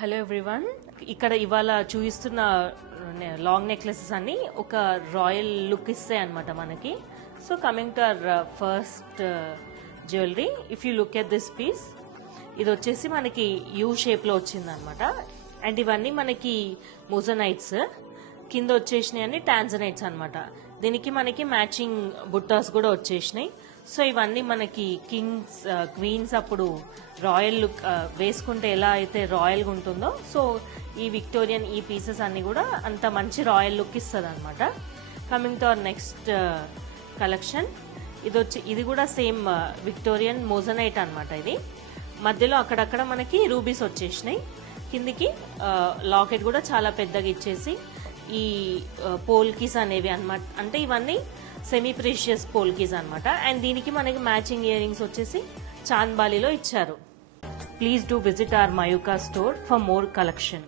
Hello everyone, ఇక్కడ ఇవాళ చూపిస్తున్న లాంగ్ నెక్లెసెస్ అన్ని ఒక రాయల్ లుక్ ఇస్తాయి అనమాట మనకి. So coming to our first jewellery, if you look at this piece, ఇది వచ్చేసి మనకి యూ షేప్లో వచ్చింది అనమాట. అండ్ ఇవన్నీ మనకి మోజనైట్స్, కింద వచ్చేసినాయి అన్ని టాంజనైట్స్ అనమాట. దీనికి మనకి మ్యాచింగ్ బుట్టాస్ కూడా వచ్చేసినాయి. సో ఇవన్నీ మనకి కింగ్స్ క్వీన్స్ అప్పుడు రాయల్ లుక్ వేసుకుంటే ఎలా అయితే రాయల్గా ఉంటుందో, సో ఈ విక్టోరియన్ ఈ పీసెస్ అన్ని కూడా అంత మంచి రాయల్ లుక్ ఇస్తుంది అనమాట. Coming to our next collection, ఇది కూడా సేమ్ విక్టోరియన్ మోజనైట్ అనమాట. ఇది మధ్యలో అక్కడక్కడ మనకి రూబీస్ వచ్చేసినాయి. కిందికి లాకెట్ కూడా చాలా పెద్దగా ఇచ్చేసి ఈ పోల్కీస్ అనేవి అనమాట. అంటే ఇవన్నీ సెమీ ప్రీషియస్ పోల్కీస్ అనమాట. అండ్ దీనికి మనకి మ్యాచింగ్ ఇయర్ రింగ్స్ వచ్చేసి చాంద్బాలిలో ఇచ్చారు. Please do visit our Mayuka store for more collection.